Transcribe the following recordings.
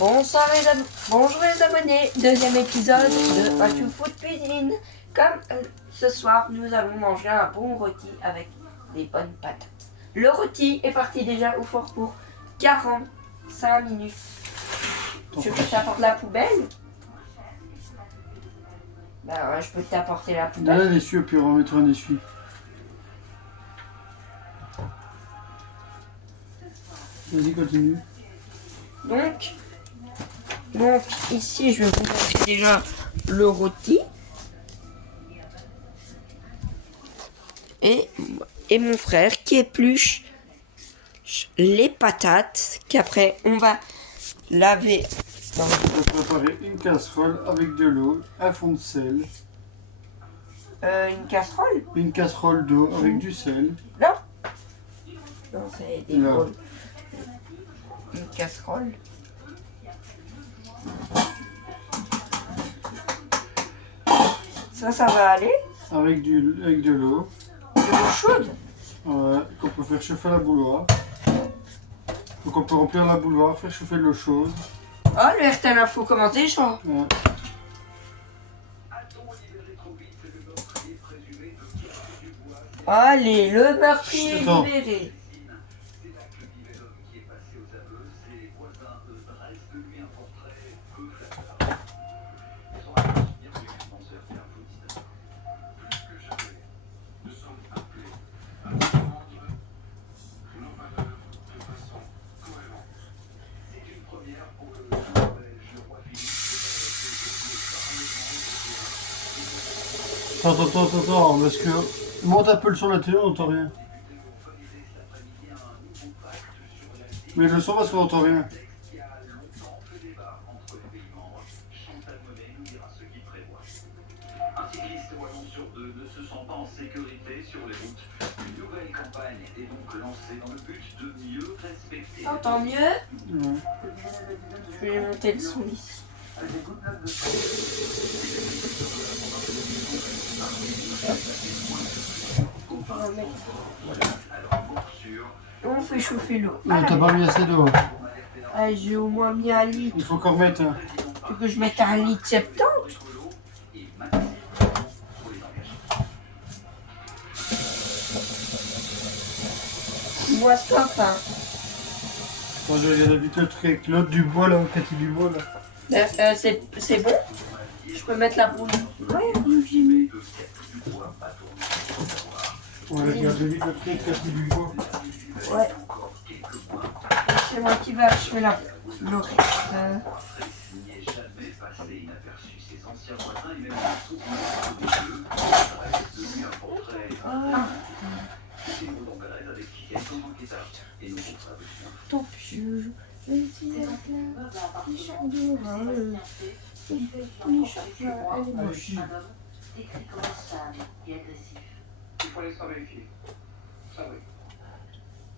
Bonjour les abonnés, deuxième épisode de What You Food Cuisine. Comme ce soir, nous allons manger un bon rôti avec des bonnes patates. Le rôti est parti déjà au four pour 45 minutes. Je peux t'apporter la poubelle? Bah ouais, je peux t'apporter la poubelle. Là, l'essuie, puis on va mettre un essuie. Vas-y, continue. Donc ici, je vais vous montrer déjà le rôti. Et mon frère qui épluche les patates qu'après on va laver. On va préparer une casserole avec de l'eau, un fond de sel. Une casserole? Une casserole d'eau avec du sel. Non. Non, c'est des Non. bowls. Une casserole. Ça va aller? Avec de l'eau. De l'eau chaude? Qu'on peut faire chauffer à la bouilloire. Donc on peut remplir la bouilloire, faire chauffer de l'eau chaude. Oh, le RTL Info commenté, Jean. Ouais. Allez, le meurtrier est Attends. libéré. Attends, parce que monte un peu le son de la télé, on n'entend rien. Mais le son parce qu'on n'entend rien. Un cycliste ou un sur deux ne se sent pas en sécurité sur les routes. Une nouvelle campagne est donc lancée dans le but de mieux respecter. T'entends mieux? Ouais. Je vais monter le son ici. On fait chauffer l'eau. T'as pas mis assez d'eau. Ah, j'ai au moins mis un litre. Il faut qu'on remette. Tu veux que je mette un litre 70? Moi, stop, hein. Moi je regarde vite le truc avec l'autre du bois là, Cathy du bois là. C'est bon? Je peux mettre la boule? Ouais, j'ai mis. On va regarder vite le truc Cathy du bois. Ouais. C'est moi qui vais achever le reste. Tant pis, je vais essayer avec la chargeur. Les chargeurs, elle est moche. Décrit comme instable et agressif. Il faut aller se faire vérifier. Ça oui.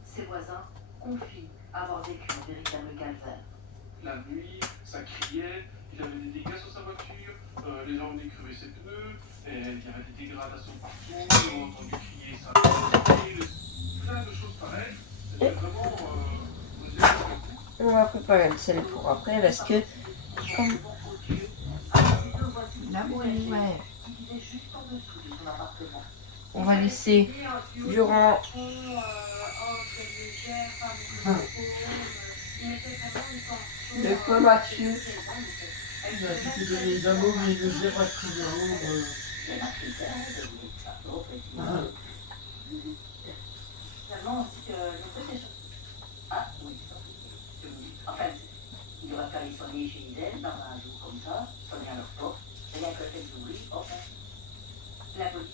Ses voisins confient avoir vécu un véritable calvaire. La nuit, ça criait, il avait des dégâts sur sa voiture, les gens ont décrevé ses pneus, et il y avait des dégradations partout, ils ont entendu crier ça. Plein de choses pareilles. C'était vraiment... On va préparer le sel pour après parce que comme la bouille, ouais. On va laisser durant le feu là-dessus. D'amour, mais il ne gère pas tout de Ah oui, en fait, il aurait fallu soigner chez Isel dans un jour comme ça, sonner à leur porte, et à côté de l'ouvrir, enfin. La police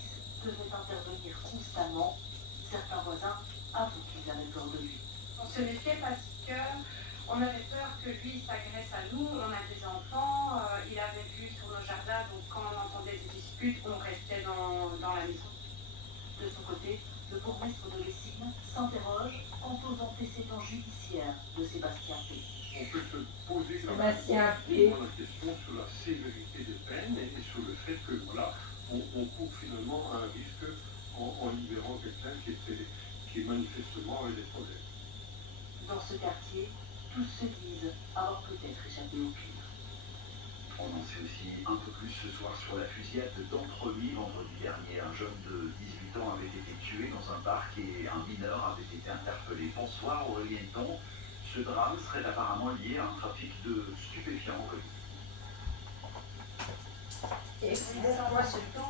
devait intervenir constamment. Certains voisins avouent qu'ils avaient peur de lui. On se méfiait parce qu'on avait peur que lui s'agresse à nous. On a des enfants, il avait vu sur nos jardins, donc quand on entendait des disputes, on restait dans la maison. De son côté, le bourgmestre de Lessines s'interroge quant aux antécédents judiciaires de Sébastien P. On peut se poser Sébastien P. la question sur la sévérité des peines et sur le fait que voilà, on court finalement un risque en libérant quelqu'un qui manifestement avait des problèmes. Dans ce quartier, tous se disent avoir peut-être échappé et au pire. On en sait aussi un peu plus ce soir sur la fusillade d'Entremy. Vendredi dernier, un jeune de 18 ans avait été tué dans un parc et un mineur avait été interpellé. Bonsoir Aurélien Ton. Ce drame serait apparemment lié à un trafic de stupéfiants. Et moi,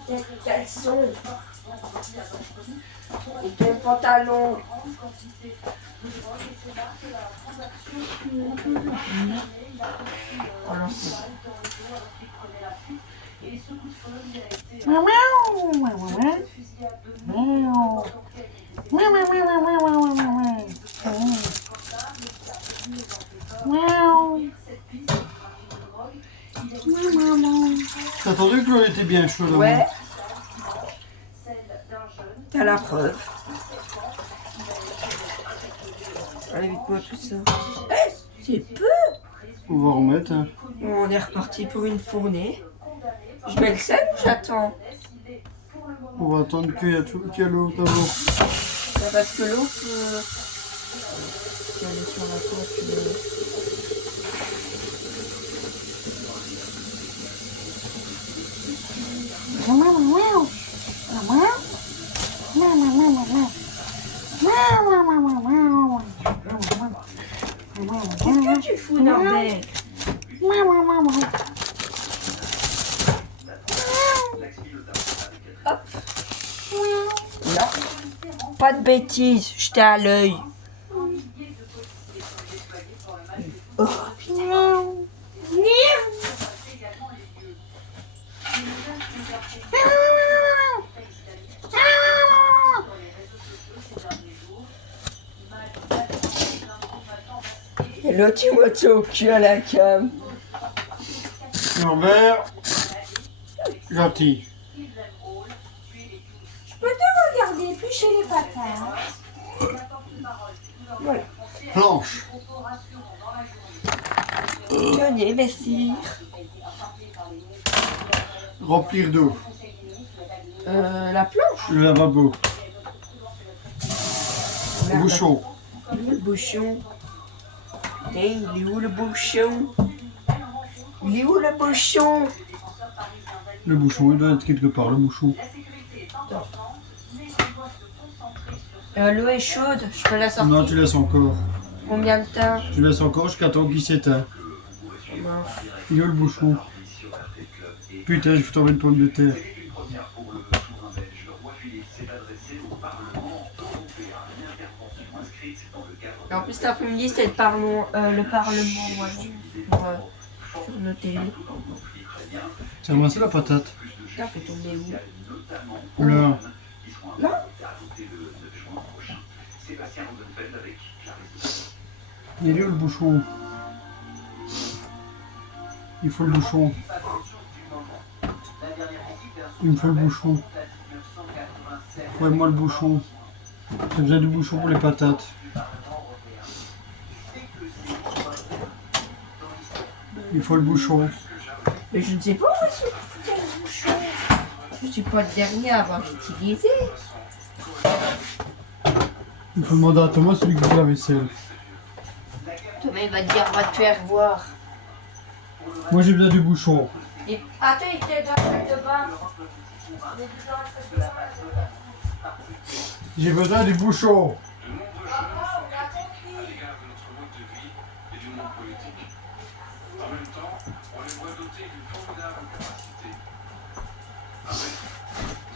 tes caleçons et ton pantalon. Oh non, c'est... T'attendais que l'eau était bien chaude. Ouais. T'as la preuve. Allez, vite-moi tout ça. Eh, c'est peu. On va remettre. Hein. On est reparti pour une fournée. Je mets le sel ou j'attends? On va attendre qu'il y a l'eau d'abord. Parce que l'eau peut... Si elle est sur la côte, tu le... Qu'est-ce que tu fous, Norbert? Hop. Non. Pas de bêtises, j'étais à l'œil. Oh, putain. Et l'autre, il m'a au cul à la cam. Norbert, gentil. Je peux te regarder éplucher les patates. Voilà. Planche. Tenez, merci. Remplir d'eau. La planche. Le lavabo. Le Merde. bouchon. Le bouchon. Hey, il est où le bouchon? Il est où le bouchon? Le bouchon, il doit être quelque part, le bouchon. L'eau est chaude, je peux la sortir. Non, tu laisses encore. Combien de temps? Tu laisses encore jusqu'à temps qu'il s'éteint. Non. Il y a le bouchon. Putain, je vais tomber une pomme de terre. Et en plus, cet après-midi, c'était le Parlement, voilà, sur nos télés. C'est ramassé la patate. T'as fait tomber où? Là. Non. Il est où le bouchon? Il faut le bouchon. Il me faut le bouchon. Ouais, moi le bouchon. J'ai besoin du bouchon pour les patates. Il faut le bouchon. Mais je ne sais pas où est-ce que tu foutais le bouchon. Je suis pas le dernier à avoir utilisé. Il faut demander à Thomas celui qui fait la vaisselle. Thomas, il va te dire, on va te faire voir. Moi j'ai besoin du bouchon. Et... Attends, il était dans la salle de bain. J'ai besoin du bouchon. De nombreux jeunes sont critiques à l'égard de notre mode de vie et du monde politique. En même temps, on les voit dotés d'une formidable capacité à mettre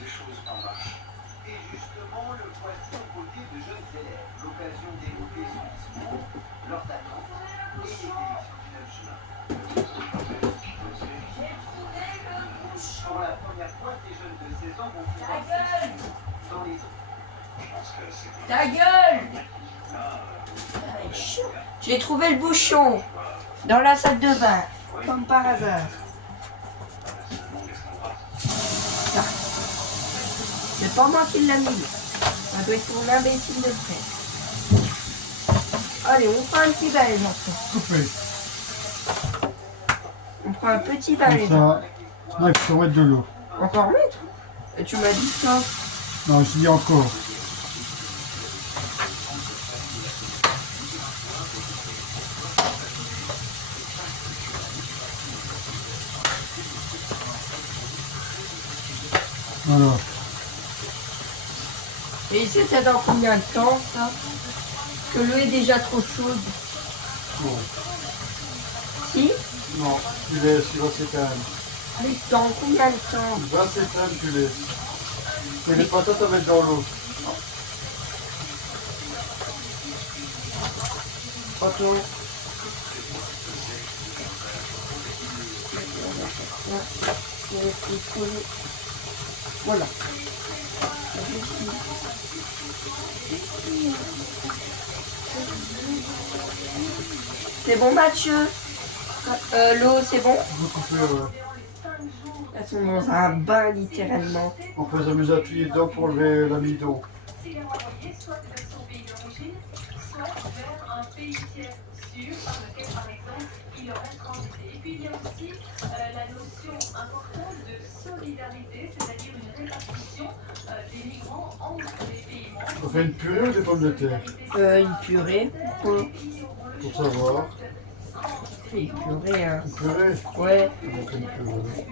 des choses en marche. Et justement, le voici aux côtés de jeunes élèves. L'occasion d'évoquer son discours, leurs attentes et les élections du 9 juin. Pour la première fois, ces jeunes de 16 ans vont pouvoir s'exprimer dans les autres. Ta gueule! J'ai trouvé le bouchon dans la salle de bain, comme par hasard. Ça. C'est pas moi qui l'ai mis. Ça doit être ton imbécile de frère. Allez, on prend un petit bain les enfants. Coupé. On prend un petit bain les Comme enfants. ça. Non, il faut mettre de l'eau. Encore mettre? Et tu m'as dit ça. Non, je dis encore. Voilà. Et c'était dans combien de temps ça? Que l'eau est déjà trop chaude. Bon. Si? Non, tu laisses, il va s'éteindre. Mais dans combien de temps? Il va s'éteindre, tu laisses. Et les patates à mettre dans l'eau. Attends. Voilà. C'est bon, Mathieu? L'eau, c'est bon? Vous coupez, ouais. Elles sont dans un bain, littéralement. On peut s'amuser à appuyer dedans pour lever l'amidon. S'il est renvoyé soit vers son pays d'origine, soit vers un pays tiers sûr par lequel, par exemple, il aurait transité. Et puis il y a aussi la notion importante de solidarité, c'est-à-dire une répartition des migrants entre les pays membres. On fait une purée ou des pommes de terre? Une purée. Pour savoir. Une purée, hein. Une purée? Ouais. On fait une purée.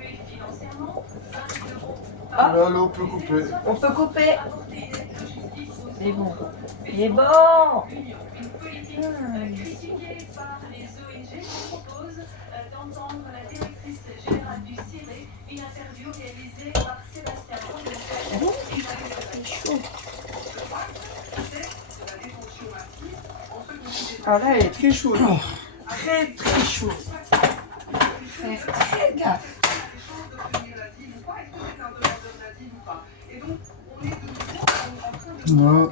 Ah. Là, l'eau peut couper. On peut couper. C'est bon. Il est bon. Critiquée par les ONG, je propose d'entendre la directrice générale du CIRE, une interview réalisée par Sébastien Rosenfeld. Chaud. Ah là, elle est très chaude. Très très chaude. Faire très gaffe. Non.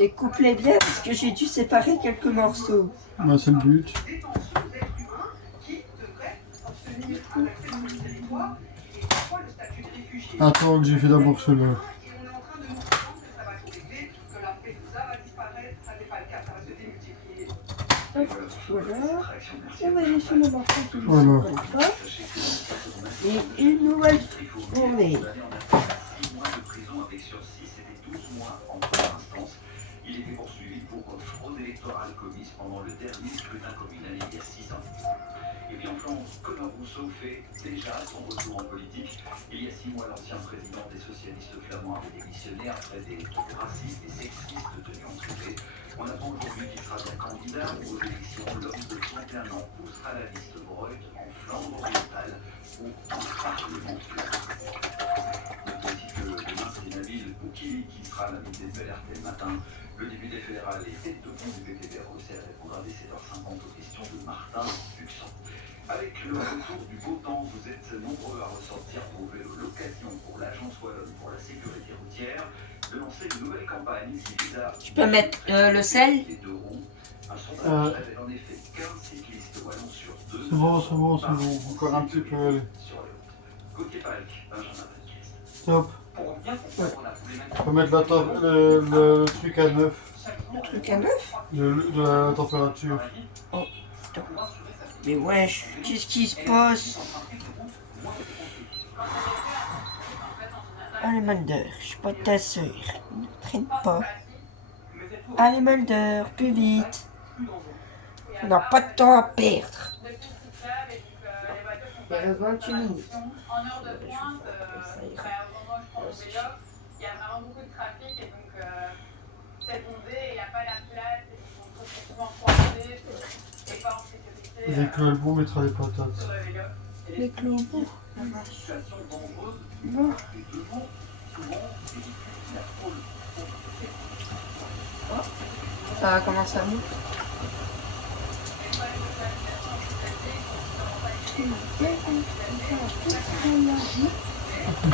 Et coupe-les bien parce que j'ai dû séparer quelques morceaux. Bah, c'est le but. Attends que j'ai fait d'abord cela. Voilà. On va laisser le morceau qui ne Voilà. se colle pas. Et une nouvelle fournée. Il était poursuivi pour fraude électorale commise pendant le dernier scrutin communal il y a 6 ans. Et puis enfin, Conor Rousseau fait déjà son retour en politique. Il y a 6 mois, l'ancien président des socialistes flamands avait démissionné après des trucs racistes et sexistes tenus en privé. On apprend aujourd'hui qu'il sera bien candidat aux élections. L'homme de 31 ans poussera la liste Broyd en Flandre orientale ou en Parlement flamand. Notez aussi que demain, c'est Nabil Boukili qui sera l'invité de BLRT le matin. Le député fédéral et tête de pont du PPP à Bruxelles répondra dès 7h50 aux questions de Martin Duxon. Avec le retour du beau temps, vous êtes nombreux à ressortir pour l'occasion pour l'Agence wallonne pour la sécurité routière de lancer une nouvelle campagne qui vise à... Tu peux mettre le sel? Les 2 ronds. Un sondage révèle en effet 15 cyclistes wallons sur 2. C'est bon, c'est bon, c'est bon. Encore un petit peu, allez. Sur les routes. Gauthier Palk, Benjamin Patrice. Stop. Pour bien comprendre la problématique. On va mettre le truc à 9. Le truc à 9? De la température. Oh, putain. Mais wesh, qu'est-ce qui se passe? Allez Mulder, je suis pas ta sœur. Ne traîne pas. Allez Mulder, plus vite. On n'a pas de temps à perdre. Il reste 28 minutes. En heure de pointe, au moment où je prends mon vélo, il y a vraiment beaucoup de trafic et donc c'est bondé et il n'y a pas la place et ils sont complètement coincés et pas en sécurité Avec le bon, on mettra les patates. sur le vélo. Avec le bout. Bon. Oh, ça va commencer à monter.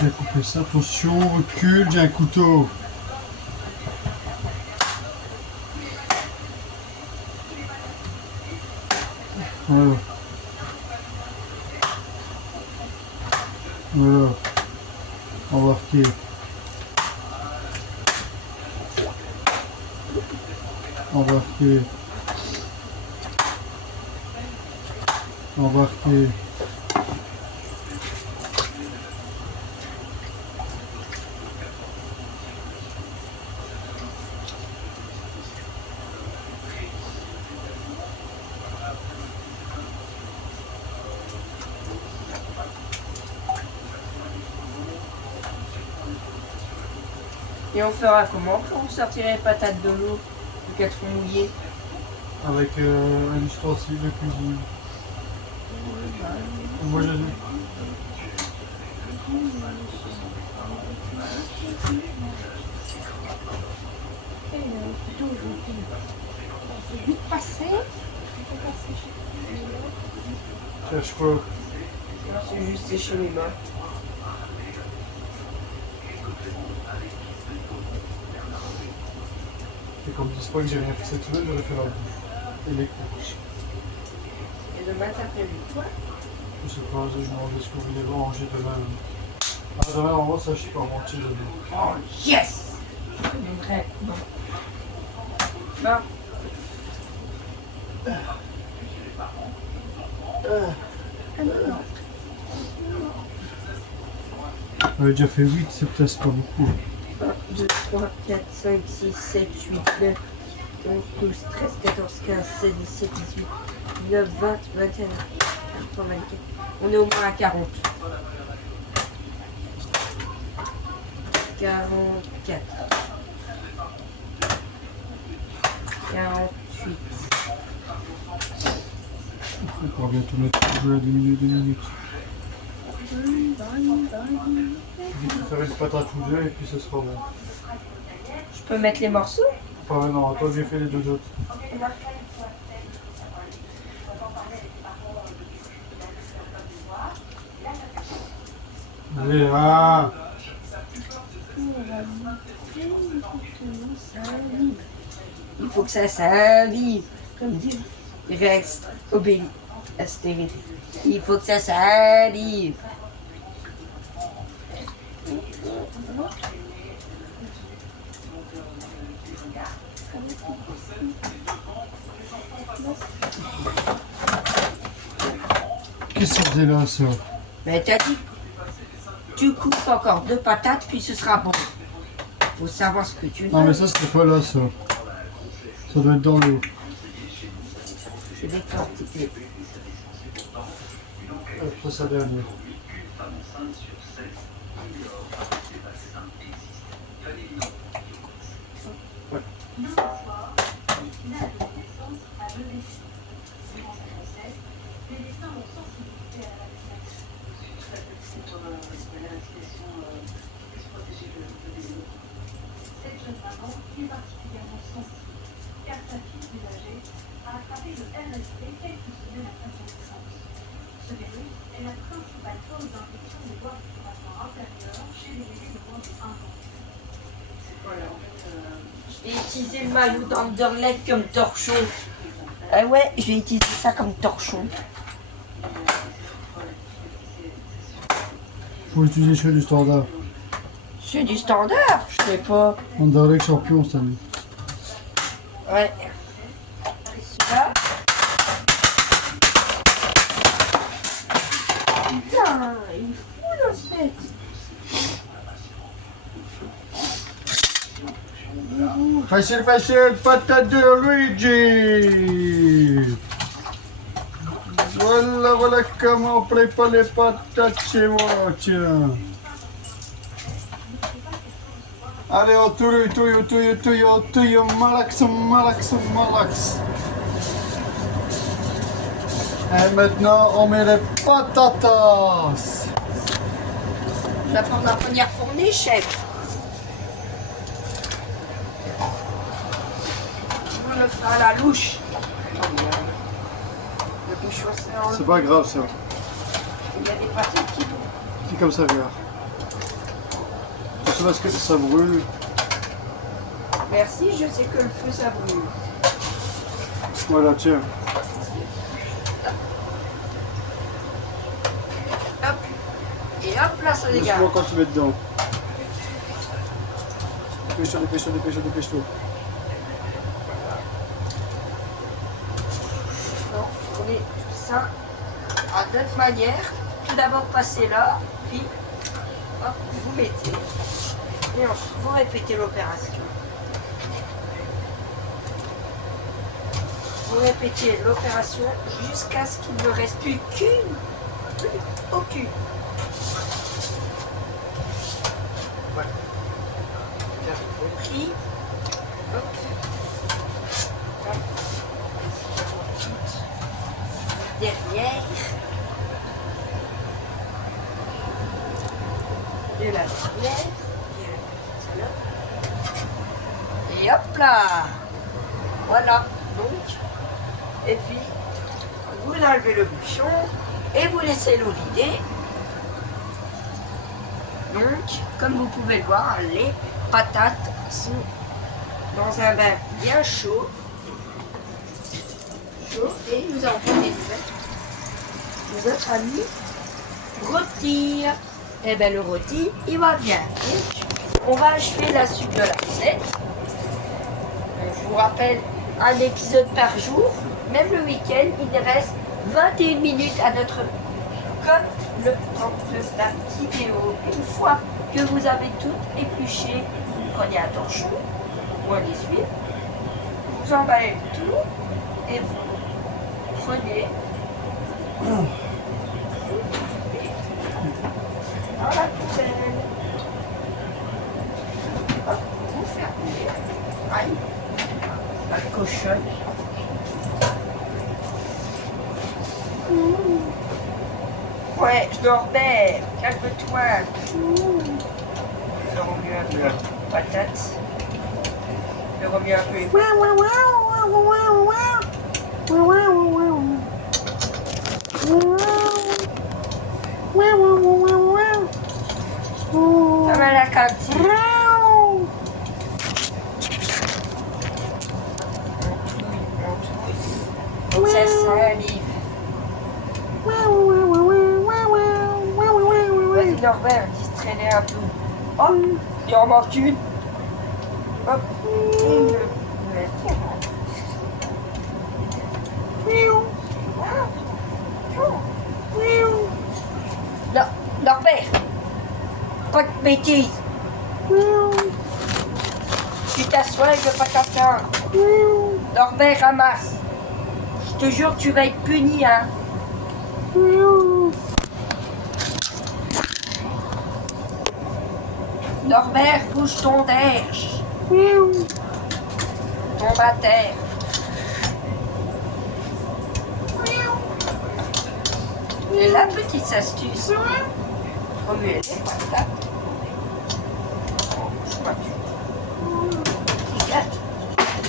J'ai coupé ça. Attention, recule, j'ai un couteau. Voilà. Voilà. Embarqué. Embarqué. Embarqué. Et on fera comment quand on sortirait les patates de l'eau, vu qu'elles sont mouillées? Avec un ustensile de cuisine. Moi j'ai Vite passer. cherche quoi? C'est juste sécher les mains. Et comme dis pas que j'ai rien fait cette semaine, j'aurais fait la bouffe. Et les courses. Et demain t'as prévu quoi? Je sais pas, je mange ce qu'on voulait manger demain. Ah, demain en gros ça je sais pas mentir demain. Oh yes! Vrai, non. Bon. On avait déjà fait 8, c'est peut-être pas beaucoup. 1, 2, 3, 4, 5, 6, 7, 8, 9, 11, 12, 13, 14, 15, 16, 17, 18, 19, 20, 21, 23, 24. On est au moins à 40. 44. 48. On pourra bientôt mettre le jeu à 2 minutes. Je vais faire une patate ou deux et puis ce sera bon. Je peux mettre les morceaux? Pas maintenant, toi j'ai fait les deux autres. Allez, ah! Il faut que ça s'invive. Comme dit Rex Obéli Astérix. Il faut que ça s'invive. Qu'est-ce que c'est là ça? Mais t'as dit, tu coupes encore 2 patates, puis ce sera bon. Faut savoir ce que tu veux. Non mais ça c'était pas là ça. Ça doit être dans l'eau. C'est décortiqué. Après ça dernière. Cette jeune maman est particulièrement sensible, car sa fille plus âgée a attrapé le RSV quelques semaines après son naissance. Ce virus est la principale cause d'infection des voies respiratoires intérieures chez les bébés de moins de 1 an. Je vais utiliser le maillot d'Anderlecht comme torchon. Ah ouais, je vais utiliser ça comme torchon. Faut utiliser chez du standard. C'est du standard, je sais pas. Anderlecht champion cette année. Ouais. Celui-là. Putain, il est fou dans ce mec. Facile, facile, patate de Luigi. Voilà, voilà comment on prépare les patates chez moi, tiens. Allez, on touille, malax, malax, malax. Et maintenant, on met les patatas. Je vais prendre la première fournée, chef. On le fera à la louche. Le bouchon, c'est en C'est pas grave ça. Il y a des patates qui vont. C'est comme ça, regarde. C'est parce que ça brûle. Merci, je sais que le feu, ça brûle. Voilà, tiens. Hop. Et hop, là, ça dégage. Laisse-moi quand tu mets dedans. Dépêche-toi, dépêche-toi, dépêche-toi, dépêche-toi. Donc, fournir tout ça à d'autres manières. Tout d'abord, passer là, puis hop, vous mettez. Et ensuite, vous répétez l'opération. Vous répétez l'opération jusqu'à ce qu'il ne reste plus qu'une. Aucune. Voilà. Bien. compris. Hop. Hop. Derrière. Et la dernière. Et hop là. Voilà. Donc. Et puis, vous enlevez le bouchon et vous laissez l'eau vider. Donc, comme vous pouvez le voir, les patates sont dans un bain bien chaud. Et nous allons prendre des nouvelles de notre ami rôti. Et bien le rôti, il va bien. Donc, on va achever la suite de la recette. Je vous rappelle, un épisode par jour. Même le week-end, il reste 21 minutes à notre comme le temps de la vidéo. Une fois que vous avez tout épluché, vous prenez un torchon ou un essuie, vous emballez le tout et vous prenez dans la poubelle. Hop, vous fermez. Aïe, la cochonne. Ouais, Norbert, calme-toi. Je remue un peu la patate. Je remue un peu. Comme à la cantine. On touille. Ça salive. Vas-y Norbert, distrais-les un peu. Hop, il en manque une. Hop, une. Non, Norbert, pas de bêtises. Tu t'assois, je veux pas t'entendre. Norbert, ramasse. Je te jure, tu vas être puni, hein. Norbert, bouge ton derge. Tombe à terre. Et la petite astuce, remuer les patates. Je crois que regarde,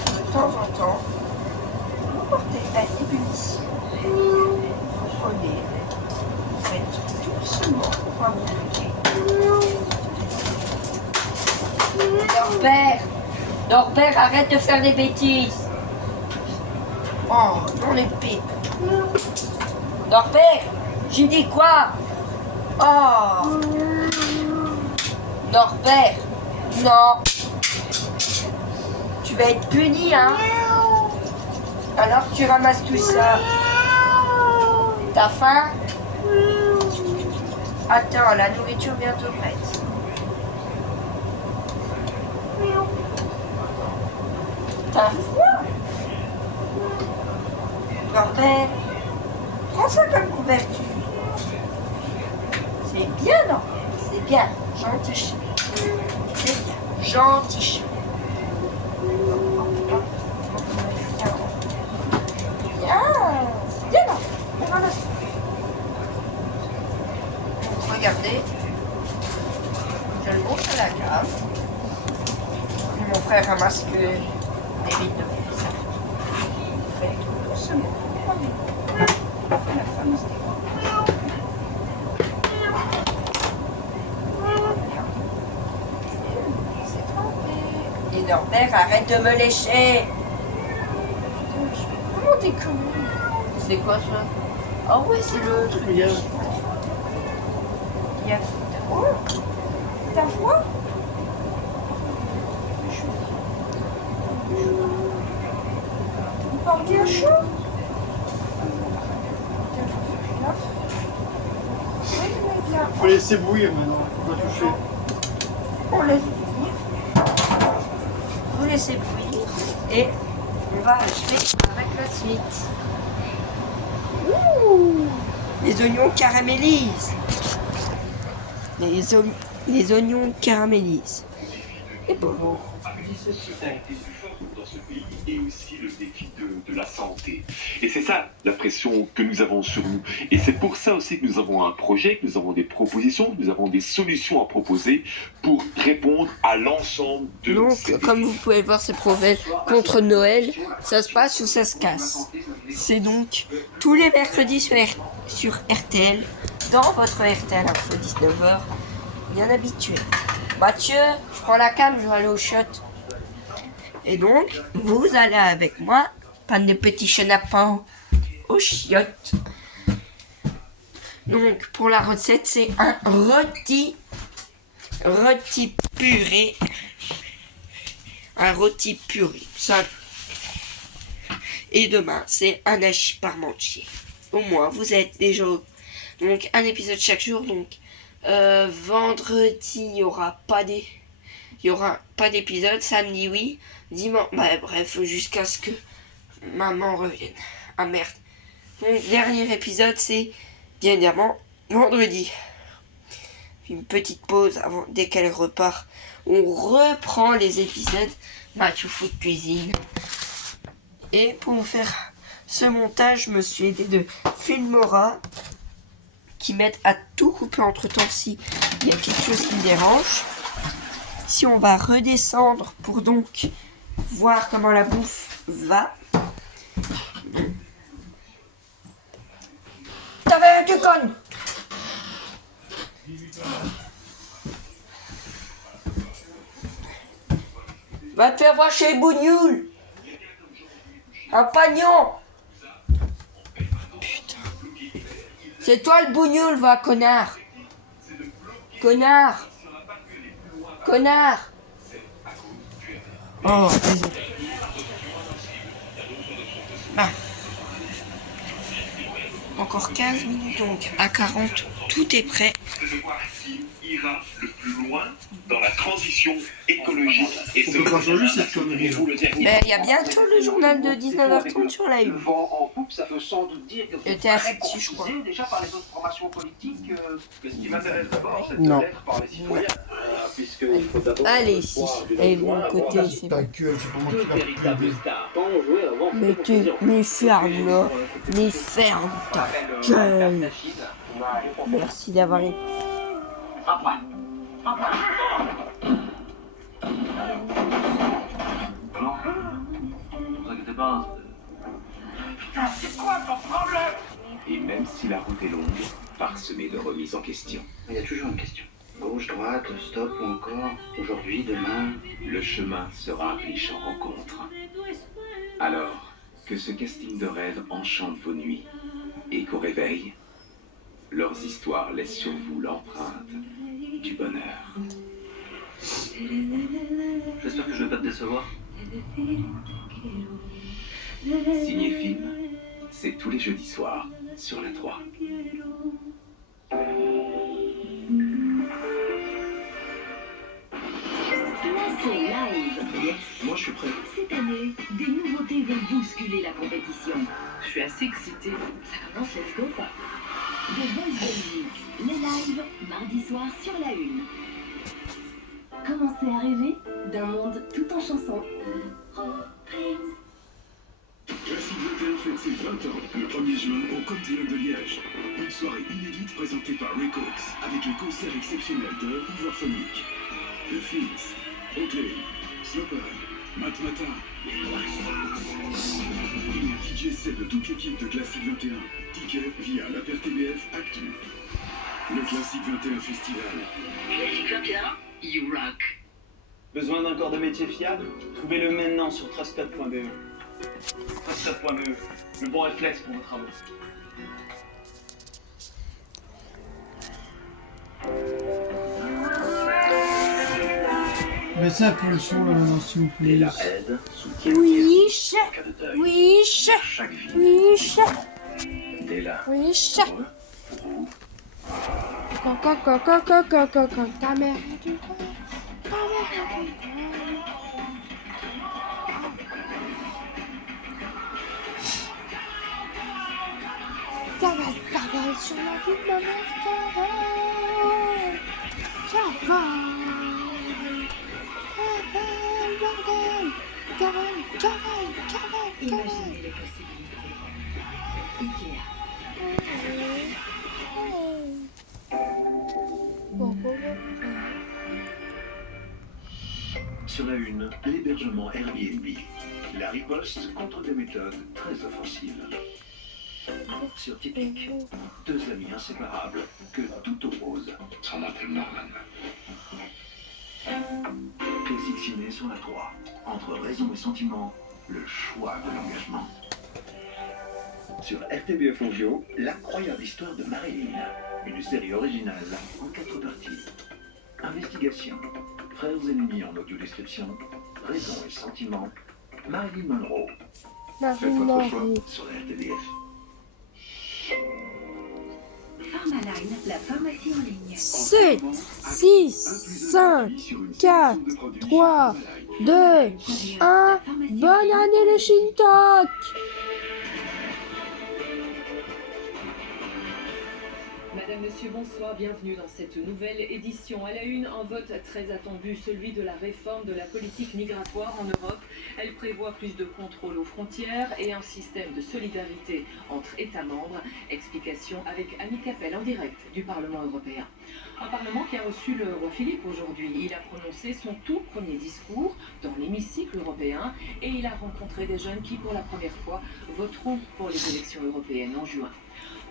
de temps en temps, vous portez à l'ébullition. Vous prenez, vous faites doucement pour avoir Norbert, arrête de faire des bêtises. Oh, non les pipes. Norbert, j'ai dit quoi? Oh. Norbert, non. Tu vas être puni, hein. Alors tu ramasses tout ça. T'as faim? Attends, la nourriture bientôt prête. T'as froid? Norbert, prends ça comme couverture. C'est bien, Norbert, c'est bien. Gentil chien. C'est bien, gentil chien. Bien, bien, Norbert. Regardez, je le montre à la cave. Mon frère ramasse que des vides de pizza. Faites tout doucement. On fait la fameuse c'est trempé. Et Norbert, arrête de me lécher. Comment t'es connu? C'est quoi ça? Ah ouais, c'est le truc. Il y a... Oh, t'as froid? Bien chaud. Faut laisser bouillir maintenant, faut pas toucher. On laisse bouillir. Vous laissez bouillir et on va achever avec la suite. Ouh, les oignons caramélisent. Les oignons caramélisent. Et bon. été plus forte dans ce pays et aussi le défi de la santé. Et c'est ça la pression que nous avons sur nous. Et c'est pour ça aussi que nous avons un projet, que nous avons des propositions, que nous avons des solutions à proposer pour répondre à l'ensemble de Donc, ces comme défis. vous pouvez le voir, ces projets contre Noël, ça se passe ou ça se casse. C'est donc tous les mercredis sur RTL, dans votre RTL Info 19h, bien habitué. Mathieu, je prends la cam, je vais aller au shot. Et donc, vous allez avec moi, prendre des petits chenapans au chiottes. Donc, pour la recette, c'est un rôti purée. Un rôti purée, ça. Et demain, c'est un hachis parmentier. Au moins, vous êtes déjà... Donc, un épisode chaque jour. Donc, vendredi, il y aura pas d'épisode. Samedi, oui. Dimanche, bref, jusqu'à ce que maman revienne. Ah merde. Donc, dernier épisode, c'est bien évidemment vendredi. Une petite pause avant, dès qu'elle repart. On reprend les épisodes Mathieu Foot Cuisine. Et pour faire ce montage, je me suis aidé de Filmora qui m'aide à tout couper entre temps si il y a quelque chose qui me dérange. Si on va redescendre pour donc voir comment la bouffe va. T'avais tu connes. Va te faire voir chez Bougnoul. Un pagnon. Putain. C'est toi le Bougnoul, va, connard. Connard. Connard. Oh, désolé. Ah. Encore 15 minutes donc. À 40, tout est prêt. C'est de voir qui ira le plus loin dans la transition écologique et On peut pas changer cette connerie là. Mais il y a bientôt le journal de 19h30 sur la Le une. vent en poupe, ça veut sans doute dire que vous Et êtes t'es très assis, je crois. courtisé déjà par les autres formations politiques. Mais ce qui m'intéresse d'abord, c'est Non. de l'être par les citoyens, puisqu'il faut d'abord... Allez, ici. Et de mon côté, c'est Ta bon. gueule, c'est pour moi qui l'a pris. Mais ferme là. Mais ferme ta gueule. Merci d'avoir été. Non, ne vous inquiétez pas. Et même si la route est longue, parsemée de remises en question, Il y a toujours une question. Gauche, droite, stop ou encore aujourd'hui, demain. le chemin sera riche en rencontres. Alors, que ce casting de rêve enchante vos nuits et qu'au réveil, leurs histoires laissent sur vous l'empreinte du bonheur. J'espère que je vais pas te décevoir. Signé Film, c'est tous les jeudis soirs sur la 3. Place au live. Moi, je suis prêt. Cette année, des nouveautés vont bousculer la compétition. Je suis assez excitée. Ça commence, let's go. The Voice Belgique, les lives, mardi soir sur la une. Commencez à rêver d'un monde tout en chansons. Prince. Classic 21 fête ses 20 ans, le 1er juin au Cocktail de Liège. Une soirée inédite présentée par Records, avec les concerts exceptionnels de Ivorphonic, The Phillies, Oakley, Slopper, Matmata. Et les DJ sets de toute l'équipe de Classic 21. Ticket via l'APR TBF Actu. Le Classic 21 Festival. Classique 21, you rock. Besoin d'un corps de métier fiable? Trouvez-le maintenant sur trustcode.be. Trustcode.be, le bon réflexe pour vos travaux. Baissez un peu le son là maintenant s'il vous plaît. Et la aide soutient Oui, en cas de deuil. oui, Chaque vie. oui, Dès là. oui, Pour vous. ta mère. Cavale sur la vie de ma mère, cavale. Imaginez les possibilités. Ikea. Sur la une, l'hébergement Airbnb. La riposte contre des méthodes très offensives. Sur Typique, deux amis inséparables que tout oppose. Son nom est Norman. Classique ciné sur la 3. Entre raison et sentiment, le choix de l'engagement. Sur RTBF Audio, l'incroyable histoire de Marilyn. Une série originale en 4 parties. Investigation, frères ennemis en audio description, raison et sentiment, Marilyn Monroe. Faites votre choix sur la RTBF. Pharmaline, la pharmacie en ligne. 7, 6, 5, 4, 3, 2, 1. Bonne année le Shintok! Madame, Monsieur, bonsoir, bienvenue dans cette nouvelle édition. À la une, un vote très attendu, celui de la réforme de la politique migratoire en Europe. Elle prévoit plus de contrôle aux frontières et un système de solidarité entre États membres. Explication avec Annie Capel en direct du Parlement européen. Un Parlement qui a reçu le roi Philippe aujourd'hui. Il a prononcé son tout premier discours dans l'hémicycle européen et il a rencontré des jeunes qui, pour la première fois, voteront pour les élections européennes en juin.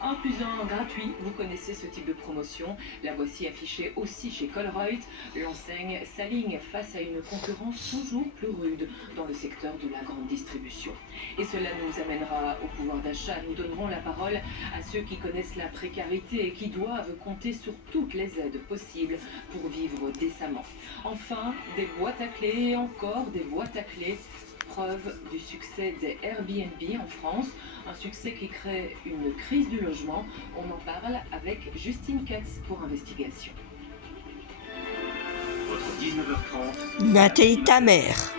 1+1 gratuit, vous connaissez ce type de promotion. La voici affichée aussi chez Colruyt. L'enseigne s'aligne face à une concurrence toujours plus rude dans le secteur de la grande distribution. Et cela nous amènera au pouvoir d'achat. Nous donnerons la parole à ceux qui connaissent la précarité et qui doivent compter sur toutes les aides possibles pour vivre décemment. Enfin, des boîtes à clés et encore des boîtes à clés. Preuve du succès des Airbnb en France, un succès qui crée une crise du logement. On en parle avec Justine Katz pour Investigation. Votre 19h30. Nathalie ta mère.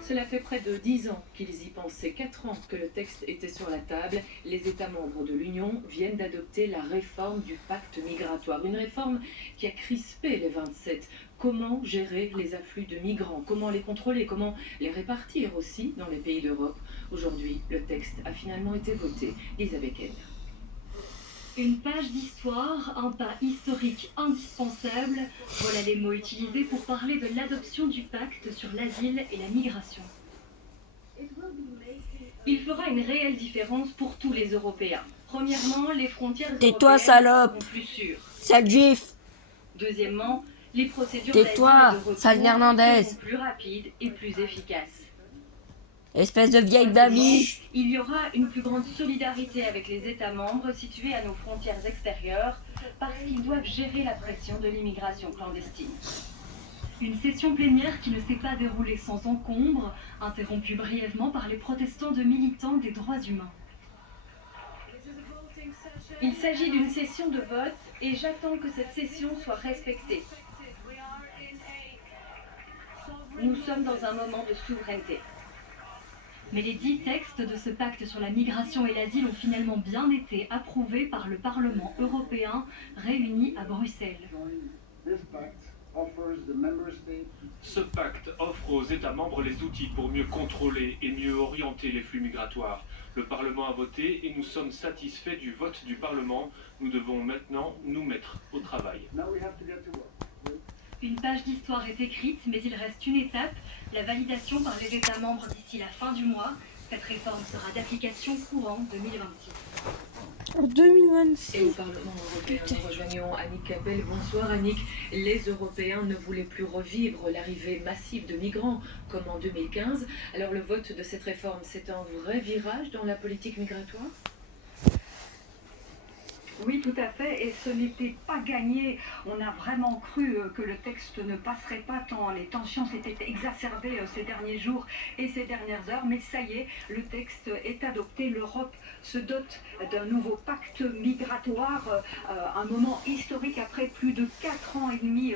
Cela fait près de 10 ans qu'ils y pensaient, 4 ans que le texte était sur la table. Les États membres de l'Union viennent d'adopter la réforme du pacte migratoire. Une réforme qui a crispé les 27. Comment gérer les afflux de migrants? Comment les contrôler? Comment les répartir aussi dans les pays d'Europe? Aujourd'hui, le texte a finalement été voté. Lisa Becken. Une page d'histoire, un pas historique indispensable. Voilà les mots utilisés pour parler de l'adoption du pacte sur l'asile et la migration. Il fera une réelle différence pour tous les Européens. Premièrement, les frontières Tais-toi, européennes salope. seront plus sûres. Sale juif. Deuxièmement, les procédures Tais-toi, d'asile et de retour sale néerlandaise. seront plus rapides et plus efficaces. Espèce de vieille babie. Il y aura une plus grande solidarité avec les États membres situés à nos frontières extérieures parce qu'ils doivent gérer la pression de l'immigration clandestine. Une session plénière qui ne s'est pas déroulée sans encombre, interrompue brièvement par les protestants de militants des droits humains. Il s'agit d'une session de vote et j'attends que cette session soit respectée. Nous sommes dans un moment de souveraineté. Mais les 10 textes de ce pacte sur la migration et l'asile ont finalement bien été approuvés par le Parlement européen réuni à Bruxelles. Ce pacte offre aux États membres les outils pour mieux contrôler et mieux orienter les flux migratoires. Le Parlement a voté et nous sommes satisfaits du vote du Parlement. Nous devons maintenant nous mettre au travail. Une page d'histoire est écrite, mais il reste une étape, la validation par les États membres d'ici la fin du mois. Cette réforme sera d'application courant 2026. En 2026. Et au Parlement européen, nous rejoignons Annick Capel. Bonsoir Annick. Les Européens ne voulaient plus revivre l'arrivée massive de migrants comme en 2015. Alors le vote de cette réforme, c'est un vrai virage dans la politique migratoire ? Oui, tout à fait, et ce n'était pas gagné. On a vraiment cru que le texte ne passerait pas tant les tensions s'étaient exacerbées ces derniers jours et ces dernières heures, mais ça y est, le texte est adopté. L'Europe se dote d'un nouveau pacte migratoire, un moment historique après plus de 4 ans et demi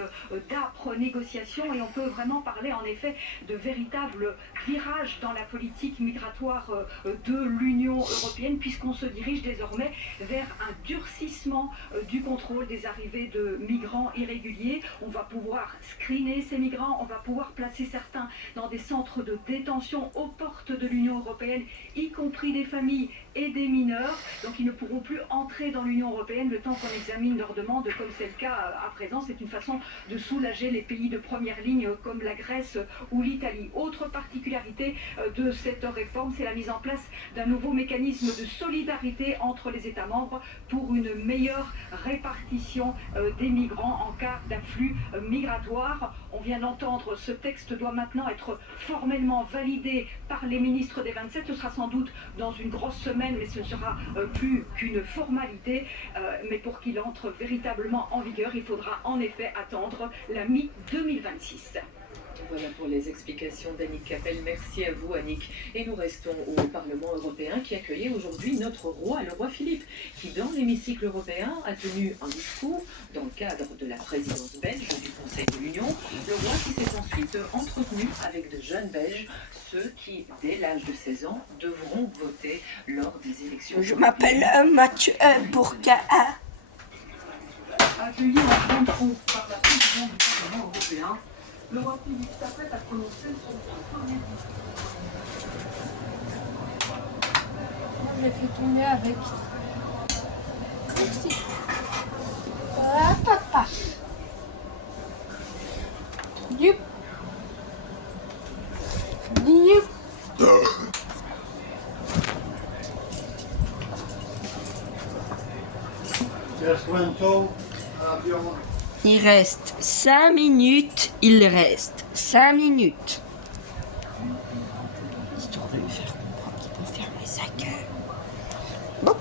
d'âpres négociations, et on peut vraiment parler en effet de véritable virage dans la politique migratoire de l'Union européenne, puisqu'on se dirige désormais vers un durcissement élargissement du contrôle des arrivées de migrants irréguliers. On va pouvoir screener ces migrants, on va pouvoir placer certains dans des centres de détention aux portes de l'Union européenne, y compris des familles et des mineurs. Donc ils ne pourront plus entrer dans l'Union européenne le temps qu'on examine leurs demandes, comme c'est le cas à présent. C'est une façon de soulager les pays de première ligne comme la Grèce ou l'Italie. Autre particularité de cette réforme, c'est la mise en place d'un nouveau mécanisme de solidarité entre les États membres pour une meilleure répartition des migrants en cas d'afflux migratoire. On vient d'entendre, ce texte doit maintenant être formellement validé par les ministres des 27. Ce sera sans doute dans une grosse semaine, mais ce ne sera plus qu'une formalité. Mais pour qu'il entre véritablement en vigueur, il faudra en effet attendre la mi-2026. Voilà pour les explications d'Annick Capel. Merci à vous, Annick. Et nous restons au Parlement européen qui accueillait aujourd'hui notre roi, le roi Philippe, qui dans l'hémicycle européen a tenu un discours dans le cadre de la présidence belge du Conseil de l'Union. Le roi qui s'est ensuite entretenu avec de jeunes Belges, ceux qui, dès l'âge de 16 ans, devront voter lors des élections. Je m'appelle Mathieu Bourka. Accueilli en grande pompe par la présidente du Parlement européen, le roi Philippe s'apprête à prononcer son premier discours. Je l'ai fait tourner avec. Merci. Ah, papa. Youp. Youp. Il reste 5 minutes, il reste 5 minutes. Histoire de lui faire comprendre qu'il peut fermer sa gueule. Bon.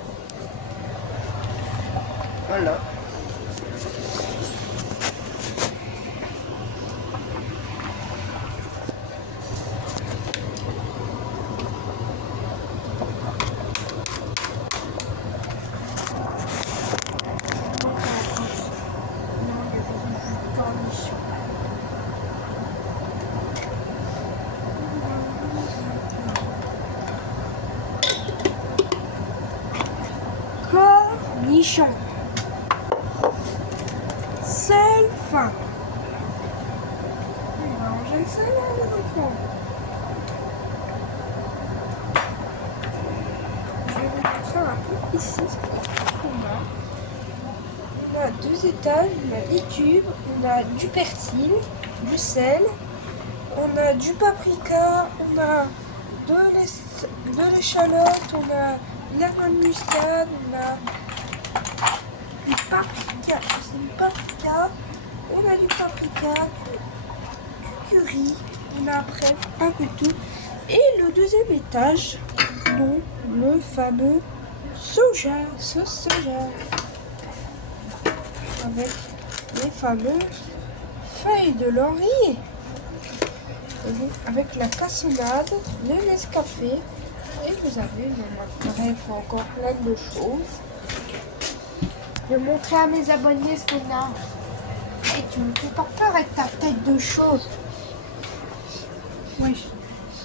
Voilà. Cornichon. Seule fin. On va manger ça là, les enfants. Je vais vous montrer un peu ici ce qu'on a. On a 2 étages, on a des cubes, on a du persil, du sel, on a du paprika, on a de l'échalote, on a de la muscade, on a du paprika, c'est du paprika, on a du paprika, du curry, on a après un peu tout. Et le deuxième étage, donc le fameux soja, sauce soja, avec les fameuses feuilles de laurier, avec la cassonade, le Nescafé. Et vous avez, bref, encore plein de choses. Je vais montrer à mes abonnés ce qu'on a. Et tu me fais pas peur avec ta tête de chose. Oui.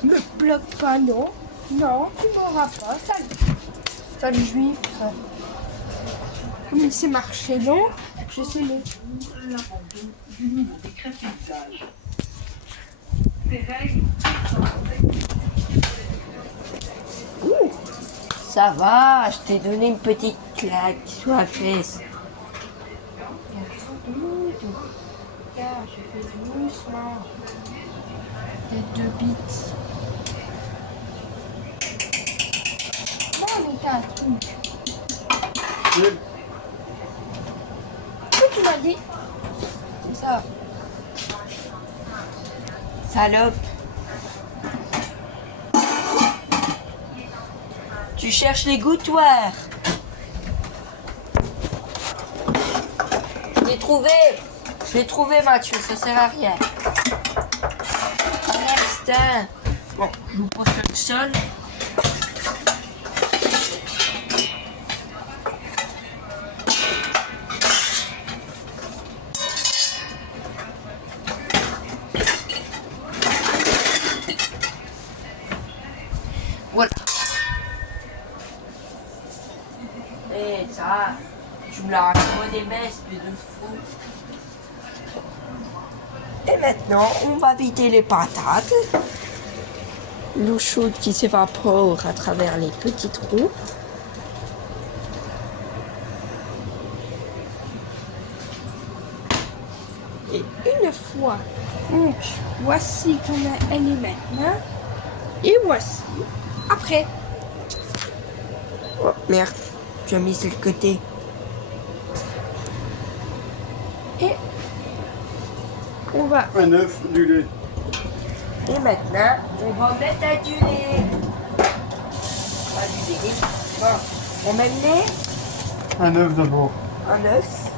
Me bloque pas, non. Non, tu m'auras pas. Salut juif. Comme il sait marcher, non? Je sais le... L'abandon du nouveau décret paysage. Ces règles Ouh, ça va, je t'ai donné une petite claque sur la fesse. Regarde, je fais doucement. Les 2 bits. Non, mais t'as un truc. Qu'est-ce que tu m'as dit? Comme ça. Salope. Tu cherches les gouttoirs. Je l'ai trouvé, Mathieu, ça sert à rien. Un instant. Bon, je vous pose le sol. Voilà. Et ça, Tu me la racontes des messes, mais de fou. Et maintenant, on va vider les patates. L'eau chaude qui s'évapore à travers les petits trous. Et une fois, donc, voici comment elle est maintenant. Et voici après. Oh merde, j'ai mis sur le côté. Et on va. Un œuf, du lait. Et maintenant, on va mettre à du lait. Pas du lait. Bon, on met le lait. Un œuf d'abord. Un œuf.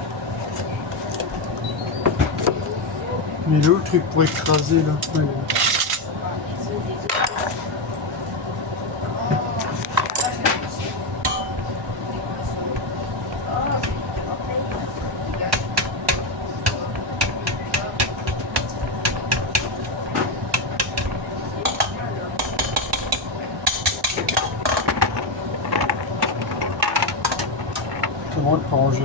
Mais le truc pour écraser là. Ouais. C'est bon de pas ranger.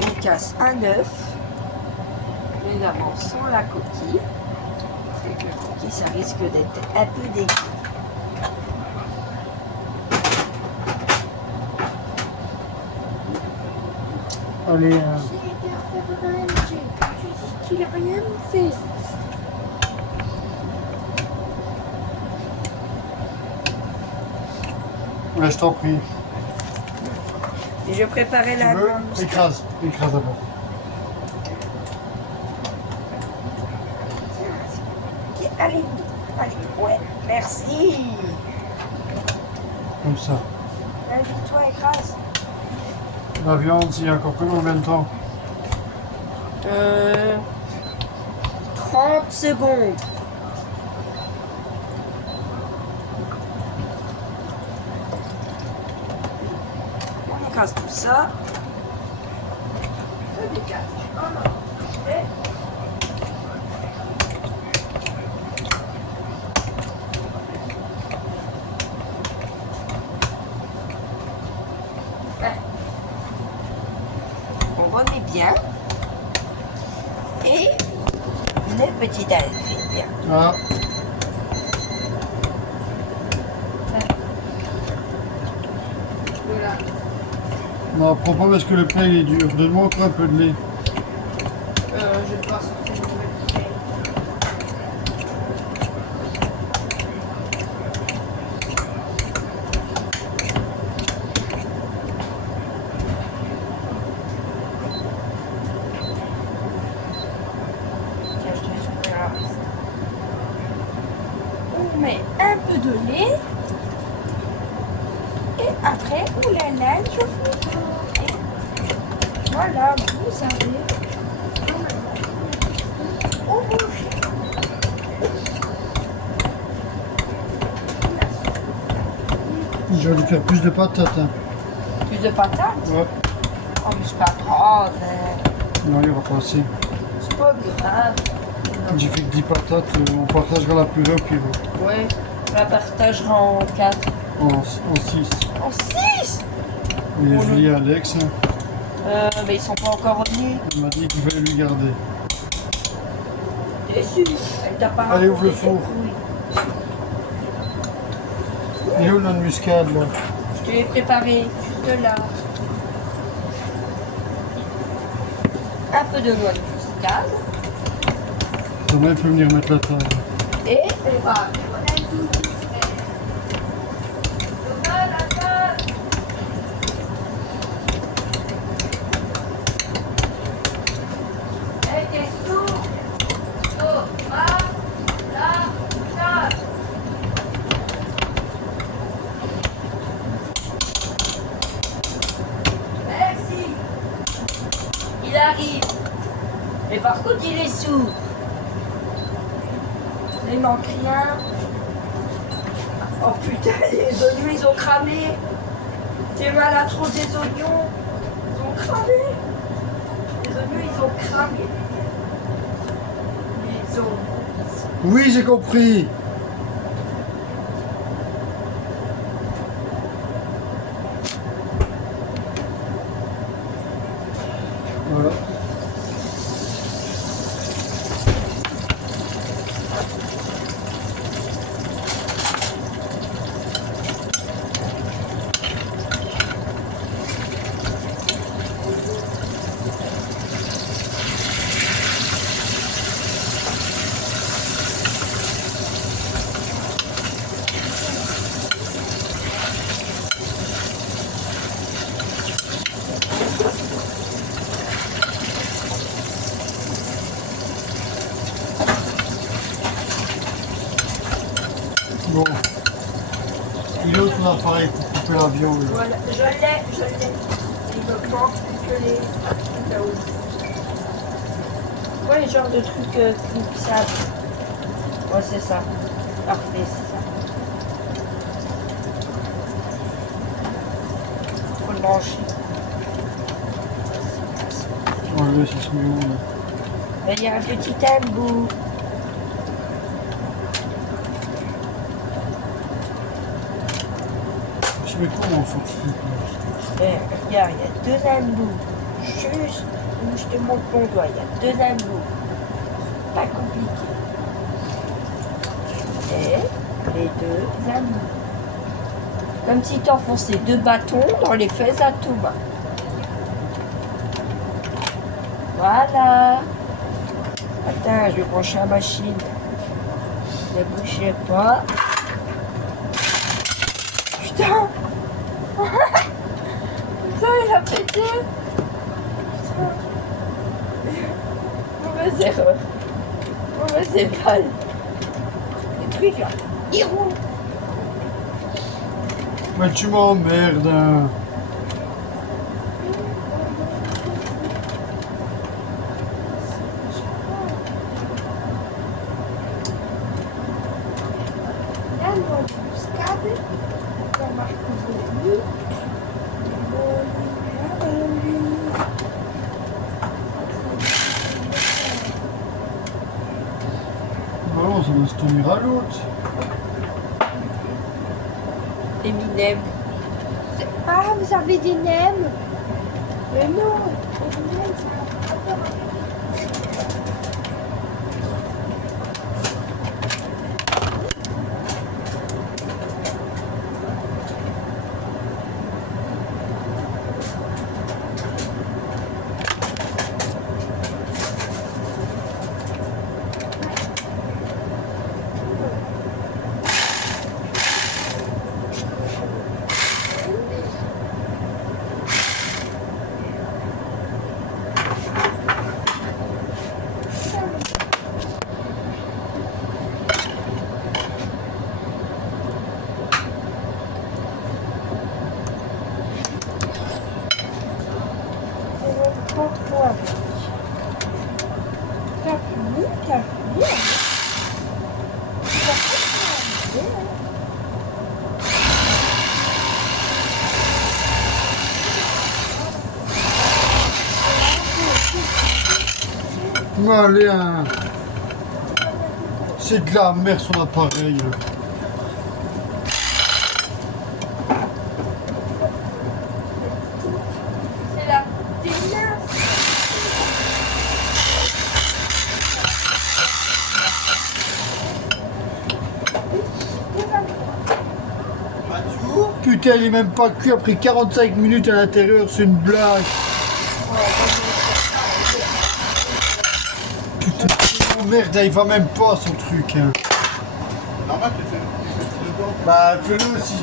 On casse un œuf. Évidemment sans la coquille. Avec la coquille, ça risque d'être un peu dégueu. Allez, J'ai été refaire un manger. Tu dis qu'il a rien fait. ouais, je t'en prie. Et je préparais Tu la veux? viande. Écrase d'abord. Allez, allez, ouais, merci. Comme ça. Invite-toi, écrase. La viande, il y a encore combien de temps? 30 secondes. On écrase tout ça. Ça dégage. Oh non. Et on remet bien. Et le petit bien. Ah. Voilà. Non, prends pas parce que le plat il est dur. Donne-moi encore un peu de lait. Je vais devoir sortir une nouvelle bouteille. Tiens, je te laisse ouvrir la piste. On met un peu de lait. Et après, on la lave au frigo. Et voilà, vous avez au bouche. J'ai envie de faire plus de patates. Hein. Plus de patates? Ouais. Oh, mais c'est pas grave. Hein. Non, il y aura pas assez. C'est pas grave. J'ai fait que 10 patates. On partagera la plus au pire. Ouais, on la partagera en 4. En 6. En 6? Et Julie et Alex, hein, Mais ils sont pas encore revenus. elle m'a dit qu'il fallait lui garder. Déçu. Elle t'a pas Allez, ouvre le raconté four. tes couilles. Il est où notre muscade là? Je te l'ai préparé, juste là. Un peu de noix de muscade. Demain, il peut venir mettre la table. Et on va Merci. Il arrive. Mais par contre, il est sourd. Il manque rien. Oh putain, les oignons, ils ont cramé. T'es malade trop des oignons. Ils ont cramé. Les oignons, ils ont cramé. Ils ont... Oui, j'ai compris. l'appareil pour couper la viande. Là. Voilà, je l'ai. Il me manque plus que les trucs là-haut. Ouais, les genres de trucs clipsables. Ouais, c'est ça. Parfait, c'est ça. Faut le brancher. Ouais, c'est ce mignon là. Mais il y a un petit embout. Je mets comment on s'en fout là. Regarde, il y a deux embouts. Juste où je te montre mon doigt, il y a deux embouts. Pas compliqué. Et les deux embouts. Comme si tu enfonçais deux bâtons dans les fesses à Thomas. Voilà. Attends, je vais brancher la machine. Ne bougez pas. Putain. Putain, il a pété. Putain. Mauvaise erreur. Mauvaise épaule. Les trucs là. Ils roulent. Mais tu m'emmerdes. Hein. Non, ça doit se tenir à l'autre. Eminem. Ah, vous avez des nems? Mais non, Eminem, ça a pas rapport avec... Allez, hein. C'est de la merde son appareil. C'est la dénasse. Putain, il est même pas cuit après 45 minutes à l'intérieur, c'est une blague. Putain, oh merde, il va même pas son truc. Hein. Normal, tu fais dedans. Bah, fais-le si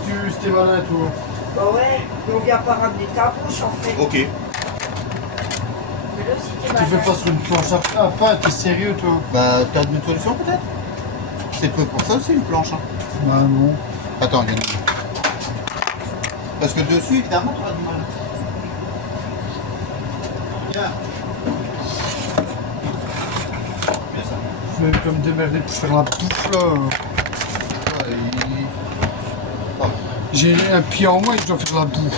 t'es malin, toi. Bah ouais, mais on vient pas ramener ta bouche en fait. Ok. Fais-le si t'es Tu malin. fais pas sur une planche à pain, t'es sérieux, toi? Bah, t'as une solution peut-être? C'est peu pour ça aussi une planche. Hein. Bah non. Attends, il y a une... Parce que dessus, évidemment, tu auras du mal. Viens. Bien ça. Je vais comme démerder pour faire la bouffe, là. Ouais, J'ai un pied en moins et je dois faire la bouffe. En même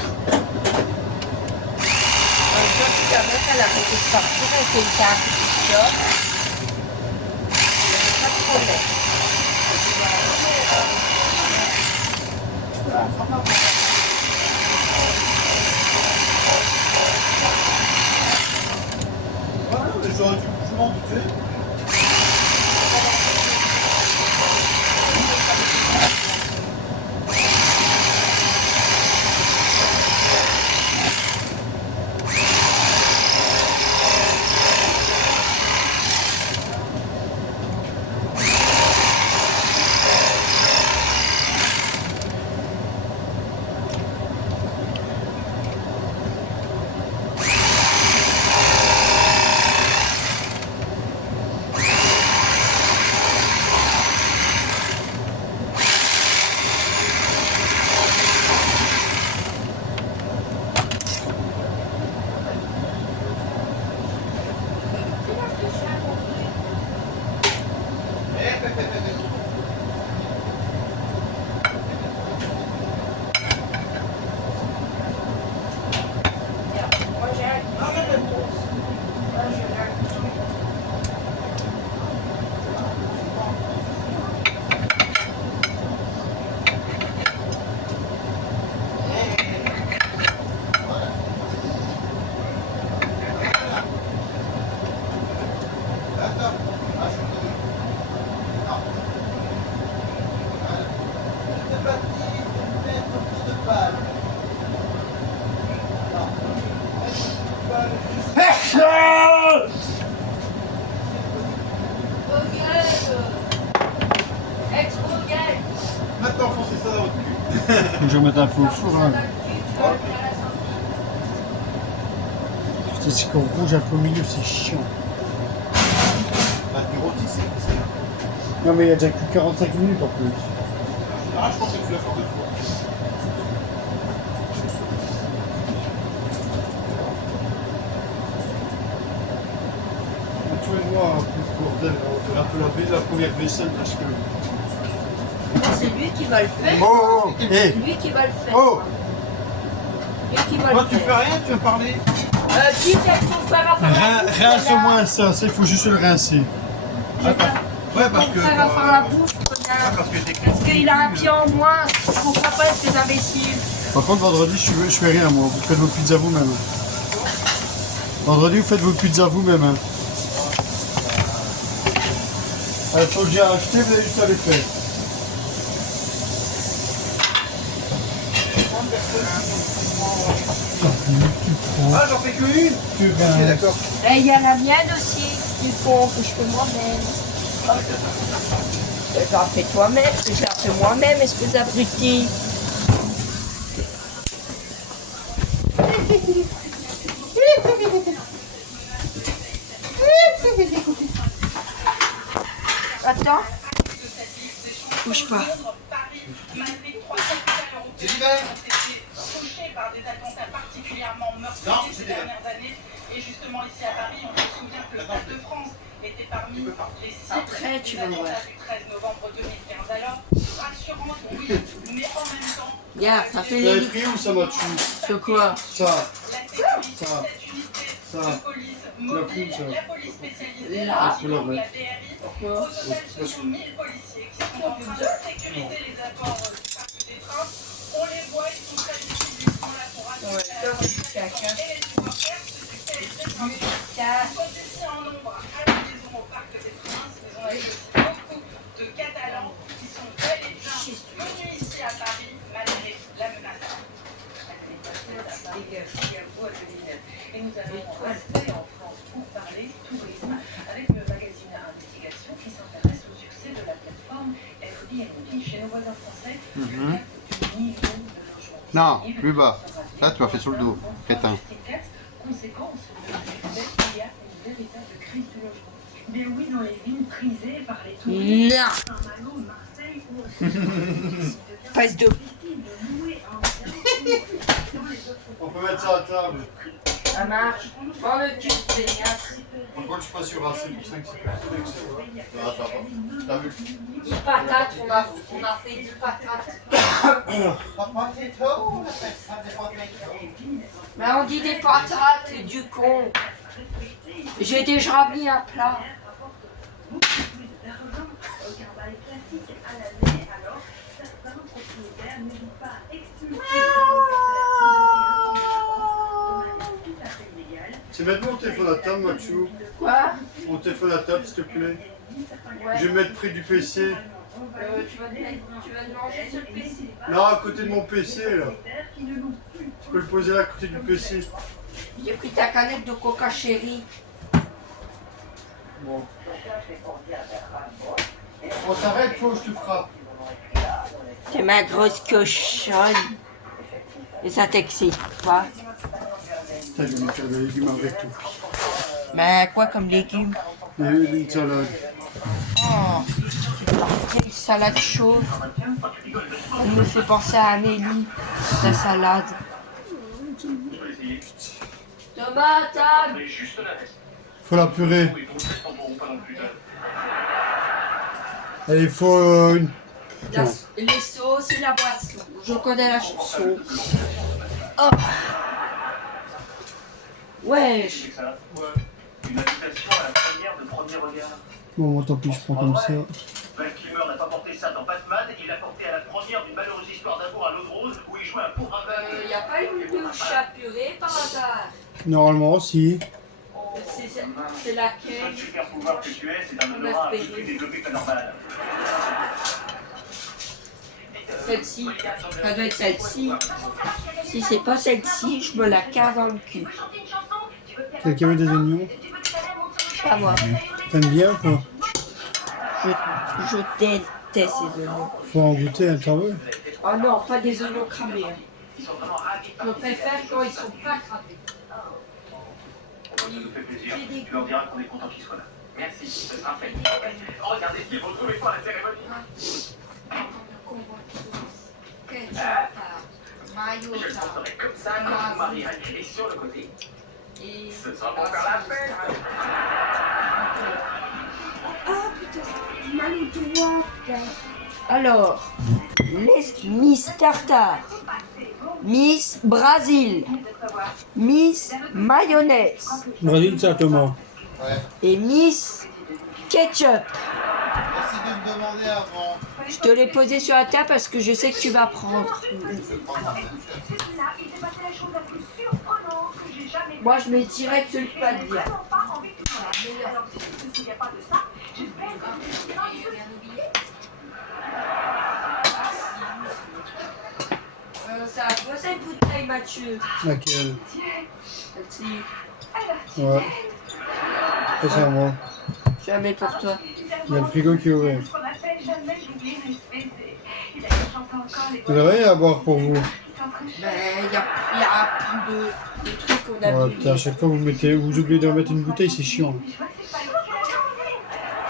temps, si ta meuf, elle a arrêté de partir avec une carte qui sort, il n'y a pas de problème. Voilà, mais j'aurais dû m'en douter. vais remettre un peu au four. Hein. Putain, c'est qu'on rouge un peu au milieu, c'est chiant. Bah, du rôti, c'est. Non, mais il y a déjà que 45 minutes en plus. Ah, je pense que tu l'as fait en 2 fois. Toi et moi, un peu de bordel, on va faire un peu la première vaisselle parce que. C'est lui qui va le faire. Oh, C'est lui qui va le faire. Oh. Lui qui va Toi, le tu fais faire. rien, tu veux parler? Qui fait son frère à faire la bouffe? Rince-moi ça, il faut juste le rincer. Ouais, parce Mon que. frère va faire la bouffe, Parce que t'es parce qu'il a un pied en moins. Pourquoi pas être des imbéciles? Par contre, vendredi, je fais rien, moi. Vous faites vos pizzas vous-même. Vendredi, vous faites vos pizzas vous-même. Hein. Il faut que j'ai acheté, vous avez juste à les faire. Ah, j'en fais que une? Tu Ok, rinces. d'accord. Et il y a la mienne aussi, du coup, que je fais moi-même. Tu l'as fait toi-même, je l'ai fait moi-même, espèce d'abruti. Attends. Bouge pas. J'ai dit ben. Touchés par des attentats particulièrement meurtriers ces dernières années. Et justement, ici à Paris, on se souvient que le Stade de France était parmi les 6 Après, tu vas voir. attentats du 13 novembre 2015. Alors, rassurante, oui, mais en même temps, Regarde, ça fait Vous avez les... pris où ça, Mathieu? De quoi? Ça. Ça. Ça. Tu l'as pris où ça? la police spécialisée, Là. Je peux la la mettre. BRI, Pourquoi? au total, ce sont 1000 policiers qui sont en train de sécuriser les apports du Parc des Princes. On les voit, ils sont très visibles, ils sont là pour rassurer la population et les supporters, ce succès est très grand. Ils sont ici en nombre à la maison au Parc des Princes, mais on a eu aussi beaucoup de Catalans qui sont bel et bien venus ici à Paris malgré la menace. Et nous allons rester en France pour parler tourisme avec le magazine Investigation qui s'intéresse au succès de la plateforme Airbnb chez nos voisins français. Non, plus bas. Là, tu m'as fait sur le dos, crétin. Conséquence de ce succès, il y a une véritable crise du logement. Mais oui, dans les villes prisées par les touristes, Non. Saint-Malo, Marseille ou aussi. Face de... On peut mettre ça à table. Ça marche. Prends le cul, Pénias. Par contre, je suis pas sûr assez pour 5 secondes. Ah, ça va. T'as vu? 10 patates, on a fait 10 patates. Mais on dit des patates, du con. J'ai déjà mis un plat. C'est mettre mon téléphone à table, Mathieu. Quoi? Mon téléphone à table, s'il te plaît. Ouais. Je vais mettre près du PC. Tu vas te manger sur le PC. Là, à côté de mon PC, là. Tu peux le poser là, à côté du PC. J'ai pris ta canette de Coca Chéri. Bon. On s'arrête, toi, je te frappe. T'es ma grosse cochonne. Et ça t'excite pas? Putain, je vais me faire des légumes avec tout. Mais quoi comme légumes? Une salade. Oh, quelle salade chaude. Elle me fait penser à Amélie, sa salade. Thomas, table. Faut la purée. Et il faut une... Les sauces et la boisson. Je connais la sauce. Oh. Wesh. Une invitation à la première de Premier Regard. Bon, tant pis, je prends comme ça. Val Kilmer n'a pas porté ça dans Batman, il l'a porté à la première d'une malheureuse histoire d'amour à l'eau de rose où il jouait un pauvre aveugle. Y a pas une douche à purée par hasard? Normalement, aussi. C'est laquelle? Le super pouvoir que tu es, c'est d'un odorat un peu plus développé que normal. Celle-ci. Ça doit être celle-ci. Si c'est pas celle-ci, je me la cave dans le cul. Quelqu'un veut des oignons? Pas moi. T'aimes bien, quoi? Je déteste ces oignons. Faut en goûter, hein, t'en veux? Oh non, pas des oignons cramés. Hein. Je préfère quand ils sont pas cramés. Ça nous fait plaisir. Tu leur diras qu'on est content qu'ils soient là. Merci, ce sera fait. Oh, regardez, ils vont trouver pour la cérémonie. Je le porterai comme ça quand je me marierai. Et sur le côté, ce sera pour faire la fête. Ah putain, mal au doigt. Alors, les Miss Tartare, Miss Brésil, Miss Mayonnaise Brésil, c'est à Thomas. Ouais. et Miss Ketchup. Merci de me demander avant. Je te l'ai posé sur la table parce que je sais que tu vas prendre. Moi, je mets direct le pas de bien. Ça a quoi cette bouteille, Mathieu? Laquelle? Celle-ci. Ouais. Ça, c'est à moi. Jamais pour toi. Il y a le frigo qui est ouvert. Vous avez rien à boire pour vous? Ben, il y a plus de trucs qu'on a Ouais, bu. putain, à chaque fois vous oubliez de remettre une bouteille, c'est chiant.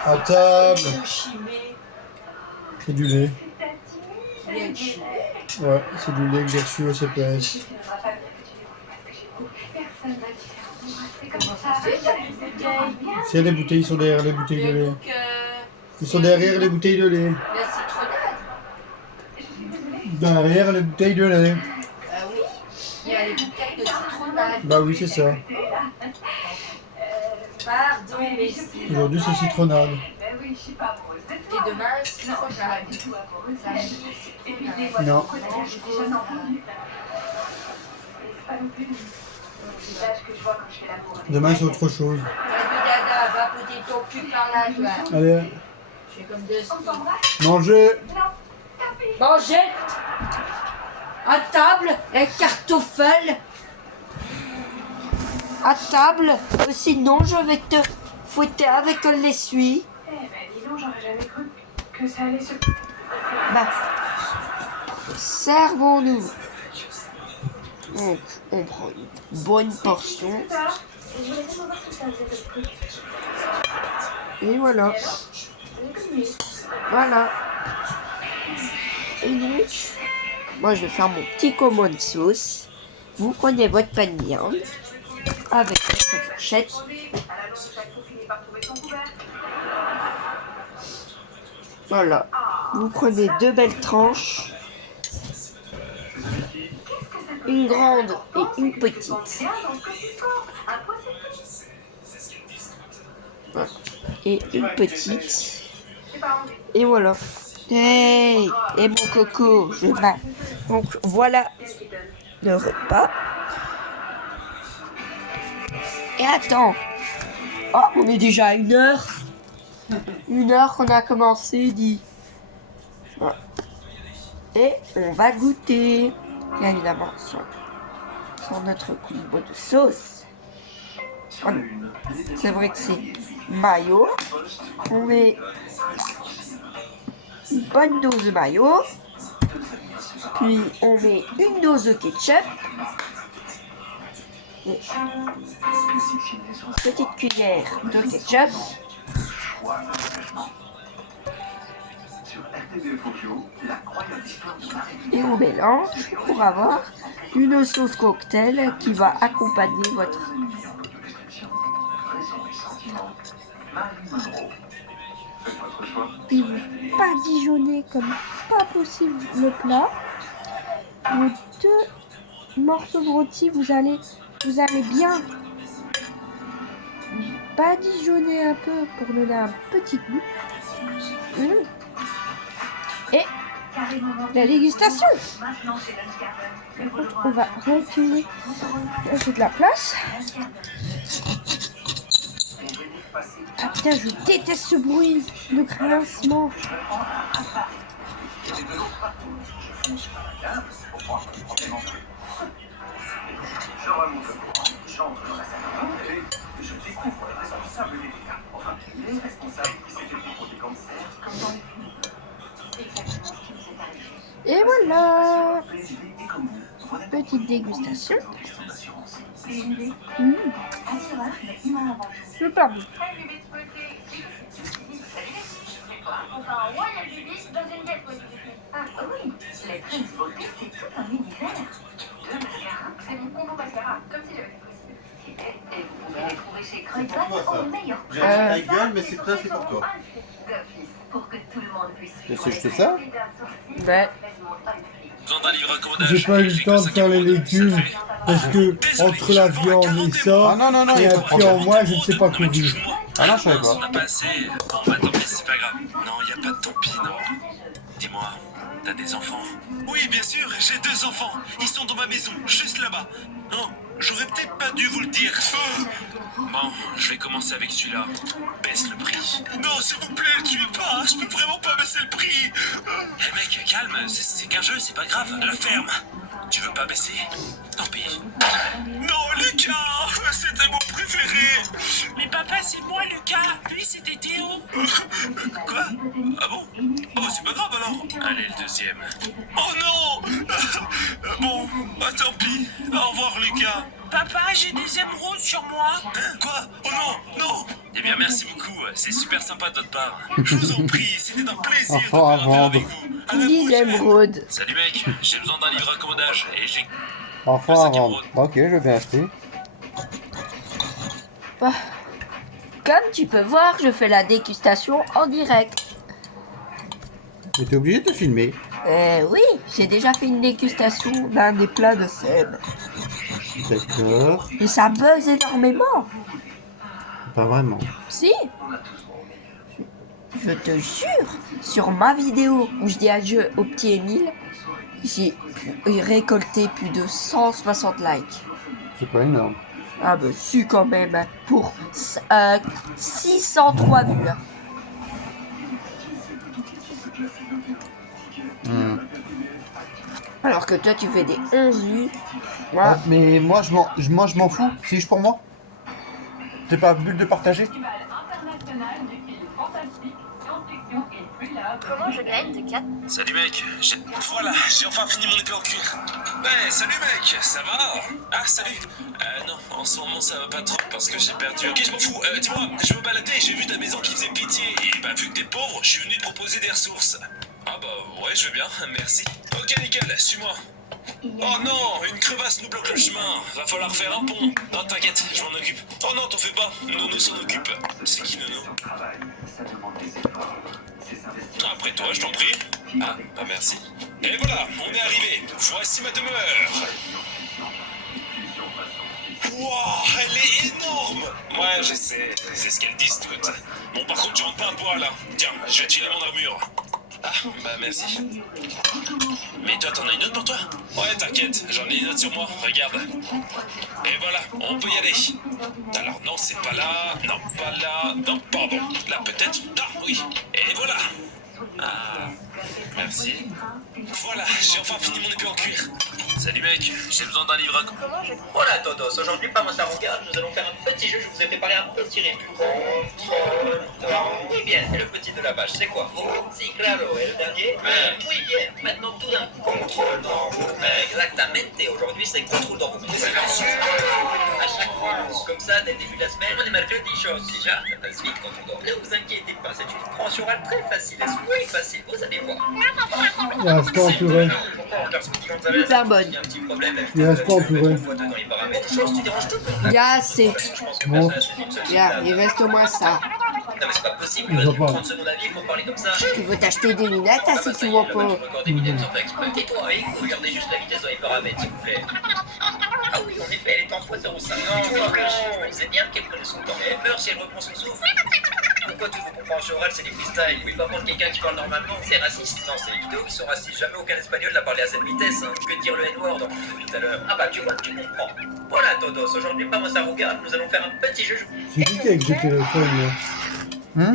À table. C'est du lait. Ouais, c'est du lait que j'ai reçu au CPS. C'est les bouteilles, ils sont derrière les bouteilles de lait. Ils sont derrière les bouteilles de lait. La citronnade. Derrière les bouteilles de lait. Oui, il y a les bouteilles de citronnade. Bah oui, c'est ça. Pardon, merci. Aujourd'hui, c'est citronnade. Et demain, citronnade. Non. Demain, c'est autre chose. Dada, va poser ton cul par là, toi. Allez, Je suis comme deux skis. mangez. Mangez à table, un cartoffel. À table, sinon je vais te fouetter avec un l'essuie. Eh ben dis donc, j'aurais jamais cru que ça allait se... Bah, servons-nous. Donc, on prend une bonne portion. Et voilà. Voilà. Et donc, moi je vais faire mon petit commande sauce. Vous prenez votre pain de viande avec votre fourchette. Voilà. Vous prenez deux belles tranches. Une grande et une petite. Voilà. Et une petite. Et voilà. Hey, et mon coco, je bats. Donc voilà le repas. Et attends. Oh, on est déjà à 1 heure. 1 heure qu'on a commencé, dit. Voilà. Et on va goûter. Bien évidemment, sur notre combo de sauce. Voilà. C'est vrai que c'est mayo. On met une bonne dose de mayo. Puis on met une dose de ketchup. Et une petite cuillère de ketchup. Et on mélange pour avoir une sauce cocktail qui va accompagner votre... Puis vous badigeonnez comme pas possible le plat. Vos 2 morceaux de rôti, vous allez bien badigeonner un peu pour donner un petit goût. Et la dégustation. Par contre, on va reculer. J'ai de la place. Ah putain, je déteste ce bruit de grincement. J'entre dans la salle de bain et je découvre le responsable des dégâts. Enfin, les responsables qui s'étaient proposés comme ça. Comme dans les films. C'est exactement ce qui nous est arrivé. Et voilà. Petite dégustation. Super bon. Enfin, moi, il y a du bis dans une boîte. Ah oui, les Prince Beauté, c'est tout un univers. Deux mascaras, c'est mon combo mascara, comme si j'avais possible. Et vous pouvez les trouver chez Croydon au meilleur prix. J'ai la gueule, mais c'est c'est pour toi. Pour que tout le monde puisse C'est juste ça? Ouais. J'ai pas eu le temps de faire les légumes parce que entre la viande et ça, Ah non, non, non, il y et a pas un de pied en problème. moi, je ne sais pas courir. Ah non, je savais On pas. n'a pas assez. Bon, bah tant pis, c'est pas grave. Non, y a pas de tant pis, non. Dis-moi, t'as des enfants? Oui, bien sûr, j'ai 2 enfants. Ils sont dans ma maison, juste là-bas. Non, j'aurais peut-être pas dû vous le dire. Bon, je vais commencer avec celui-là. Baisse le prix. Non, s'il vous plaît, tuez pas. Je peux vraiment pas baisser le prix. Hé mec, calme, c'est qu'un jeu, c'est pas grave. La ferme. Tu veux pas baisser? Tant pis. Non, Lucas, c'était mon préféré. Mais papa, c'est moi, Lucas. Lui, c'était Théo. Quoi? Ah bon? Oh, c'est pas grave alors. Allez, le deuxième. Oh non. Bon, bah tant pis. Au revoir, Lucas. Papa, j'ai des émeraudes sur moi. Quoi? Oh non, non. Eh bien, merci beaucoup. C'est super sympa de votre part. Je vous en prie, c'était un plaisir de Enfant à faire affaire vendre. avec vous. À la 10 prochaine. émeraudes. Salut mec, j'ai besoin d'un livre raccommodage et j'ai... Enfant à vendre. Ok, je vais bien acheter. Bah, comme tu peux voir, je fais la dégustation en direct. Mais t'es obligé de te filmer. Oui, j'ai déjà fait une dégustation d'un des plats de Seb. D'accord. Et ça buzz énormément. Pas vraiment. Si. Je te jure, sur ma vidéo où je dis adieu au petit Émile, j'ai récolté plus de 160 likes. C'est pas énorme. Ah bah si quand même, hein, pour 603 vues. Hein. Alors que toi tu fais des 11 vues. Moi, Ah, mais moi je m'en fous. C'est juste pour moi. C'est pas le but de partager. Comment je gagne de 4? Salut mec, voilà, j'ai enfin fini mon épée en cuir. Ouais, salut mec, ça va? Ah, salut. Non, en ce moment ça va pas trop parce que j'ai perdu. Ok, je m'en fous. Dis-moi, je me baladais et j'ai vu ta maison qui faisait pitié. Et bah, vu que t'es pauvre, je suis venu te proposer des ressources. Ah bah, ouais, je veux bien, merci. Ok, nickel, suis-moi. Oh non, une crevasse nous bloque le chemin. Va falloir faire un pont. Non, t'inquiète, je m'en occupe. Oh non, t'en fais pas, Nono s'en occupe. C'est qui Nono? Après toi, je t'en prie. Ah, bah merci. Et voilà, on est arrivé. Voici ma demeure. Wow, elle est énorme. Ouais, je sais, c'est ce qu'elles disent toutes. Bon, par contre, tu rentres pas à poil, là. Tiens, je vais te filer mon armure. Ah, bah merci. Mais toi, t'en as une autre pour toi? Ouais, t'inquiète, j'en ai une autre sur moi, regarde. Et voilà, on peut y aller. Alors non, c'est pas là, non, pas là, non, pardon. Là, peut-être, ah, oui. Et voilà. Ah, merci. Voilà, j'ai enfin fini mon épée en cuir. Salut mec, j'ai besoin d'un livre à... Voilà Todos, aujourd'hui par ça regarde, nous allons faire un petit jeu, je vous ai préparé un petit résumé. Oui bien, et le petit de la vache, c'est quoi? Si claro, et le dernier? Oui bien, maintenant tout d'un coup. Contrôle dans vos mains. Exactamente, aujourd'hui c'est contrôle dans vos mains. À chaque fois, comme ça, dès le début de la semaine, on est mercredi, chose déjà, ça passe vite quand on dort. Ne vous inquiétez pas, c'est une compréhension orale très facile, oui facile, vous allez voir. Il reste quoi en purée? Hyper bonne. Il reste quoi en purée? Il y a assez. Bon. Il reste au moins ça. Non mais c'est pas possible, Il il va reste pas. 30 secondes à vivre pour parler comme ça. Tu veux t'acheter des lunettes hein, si tu vois pas. Recorder vidéo sans faire exprès. Et toi, et regardez juste la vitesse dans les paramètres s'il vous plaît. Ah oui, en effet, elle est en x 0,5. Non, je me disais bien qu'elle prenait son temps. Elle meurt si elle reprend son souffle. Pourquoi toutes vos compréhensions orales c'est des freestyles? Oui, par contre, quelqu'un qui parle normalement, c'est raciste. Non, c'est les vidéos qui sont racistes. Jamais aucun espagnol n'a parlé à cette vitesse. Hein. Que dire le N-word en plus tout à l'heure? Ah bah tu vois, tu comprends. Voilà Todos, aujourd'hui, pas moi ça regarde, nous allons faire un petit jeu. C'est qui avec des téléphones là?